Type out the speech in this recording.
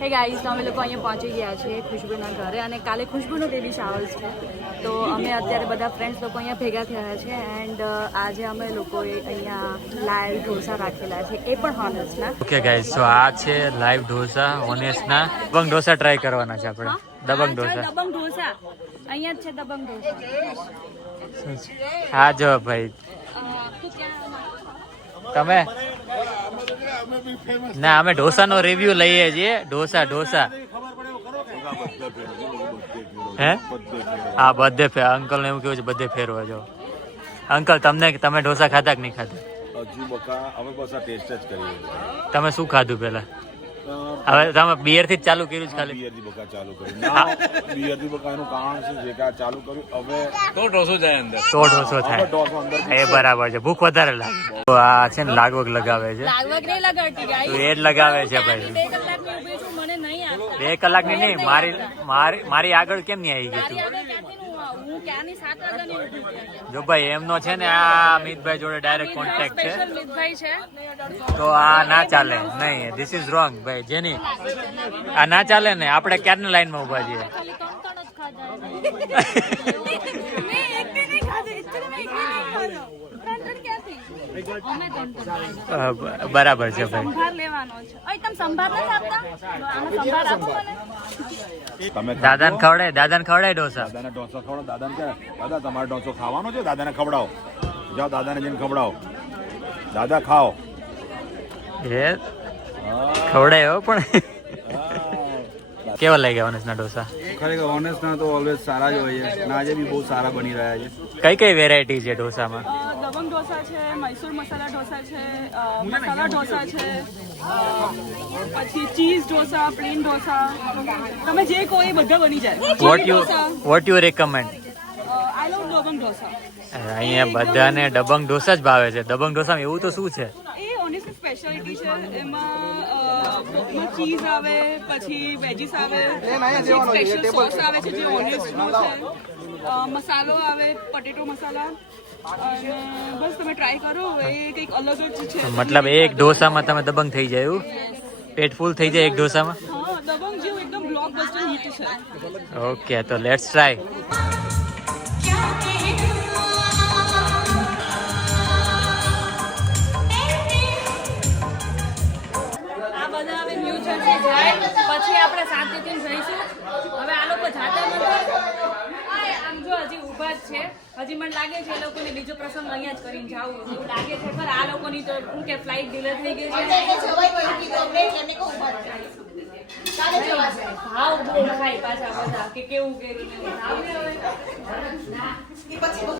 હે ગાઈસ, અમે લોકો અહીંયા પહોંચી ગયા છીએ ખુશ્બુના ઘરે અને કાલે ખુશ્બુનો બેબી શાવર છે. તો અમે અત્યારે બધા ફ્રેન્ડ્સ લોકો અહીંયા ભેગા થયા છે એન્ડ આજે અમે લોકોએ અહીંયા લાઈવ ઢોસા રાખેલા છે, એ પણ હોનેસ્ટના. ઓકે ગાઈસ, તો આ છે લાઈવ ઢોસા હોનેસ્ટના. દબંગ ઢોસા ટ્રાય કરવાના છે આપણે. દબંગ ઢોસા અહીંયા જ છે. દબંગ ઢોસા હા જો ભાઈ તમે ના, અમે ઢોસાનો રિવ્યુ લઈએ છીએ. ઢોસા હે હા, બધે અંકલ ને એવું કેવું છે, બધે ફેરવા જો. અંકલ તમે ઢોસા ખાધા કે નહીં ખાધા? હજુ બકા અમે બસ આ ટેસ્ટ જ કરીએ. તમે શું ખાધું પેલા? હવે તમે બિયર થી જ ચાલુ કર્યું છે ખાલી? બિયર થી બકા ચાલુ કર્યું. બિયર થી બકા એનું કારણ શું છે કે આ ચાલુ કર્યું હવે તો ઢોસો જાય અંદર. તો ઢોસો થાય એ બરાબર છે. ભૂખ વધારે લાગે તો આ છે ને લાગવગ લગાવે છે. લાગવગ નહીં લગાડતી ગાઈસ, એ જ લગાવે છે ભાઈ. 2 કલાકની ઊભી છું, મને નહીં આપતા. 2 કલાકની નહીં, મારી આગળ કેમ નહીં આવી ગઈ તું? હું ક્યાંની 7 વાગ્યાની ઊભી છું. જો ભાઈ એમનો છે ને આ અમિતભાઈ જોડે ડાયરેક્ટ કોન્ટેક્ટ છે, સ્પેશિયલ મિતભાઈ છે. તો આ ના ચાલે. નહીં, ધીસ ઇઝ રોંગ ભાઈ. જેની આ ના ચાલે ને, આપણે ક્યારની લાઈનમાં ઉભા છીએ. ખાલી ત્રણ જ ખાધા. મેં એક બી નહીં ખાધું. એકચ્યુઅલી મેં એક બી નહીં ખાધો. ત્રણ ક્યાંથી? અમે ત્રણ. બરાબર છે ભાઈ. સંભાર લેવાનો છે. ઓય તમે સંભાર નથી આપતા? આનો સંભાર આપો મને. દાદાને ખવડાય ઢોસા. દાદાને ઢોસો ખવડાવો. દાદાને કે દાદા તમારે ઢોસો ખાવાનો છે, દાદાને ખવડાવો. જાઓ દાદાને જઈને ખવડાવો. દાદા ખાઓ. એ ખવડાય હો. પણ કેવા લાગ્યા ઓનેસ્ટના ઢોસા? ખરેખર ઓનેસ્ટના તો ઓલવેઝ સારા જ હોય છે અને આજે બી બહુ સારા બની રહ્યા છે. કઈ વેરાયટી છે ઢોસામાં? દબંગ ઢોસા છે, મૈસૂર મસાલા ઢોસા છે, મસાલા ઢોસા છે, પછી ચીઝ ઢોસા, પ્લેન ઢોસા, તમે જે કહો એ બધા બની જાય. What you recommend? I love Dabang dosa. અહીંયા બધાને દબંગ ઢોસા જ ભાવે છે. દબંગ ઢોસામાં એવું તો શું છે? એ ઓનેસ્ટલી સ્પેશિયાલિટી છે. એમાં ચીઝ આવે, પછી વેજીસ આવે, પછી સ્પેશિયલ સોસ આવે છે જે ઓનિયન્સનો છે, મસાલો આવે, પટેટો મસાલા, અને બસ તમે ટ્રાય કરો. એ કંઈક અલગ જ છે. મતલબ એક ઢોસામાં તમે દબંગ થઈ જાય એવું? પેટ ફૂલ થઈ જાય એક ઢોસામાં? હા, દબંગ જેવું એકદમ બ્લોકબસ્ટર હિટ છે. ઓકે, તો લેટ્સ ટ્રાય. પછી આપણે શાંતિથી જઈશું. હવે આ લોકો જાતા નથી. આમ જો હજી ઊભા જ છે. હજી મને લાગે છે એ લોકોને બીજો પ્રસંગ અહીંયા જ કરીને જાવું એવું લાગે છે. પણ આ લોકોની તો શું કે ફ્લાઇટ ડિલે થઈ ગઈ છે. ભાવ બહુ લખાય પાછા બધા કે કેવું કર્યું ને.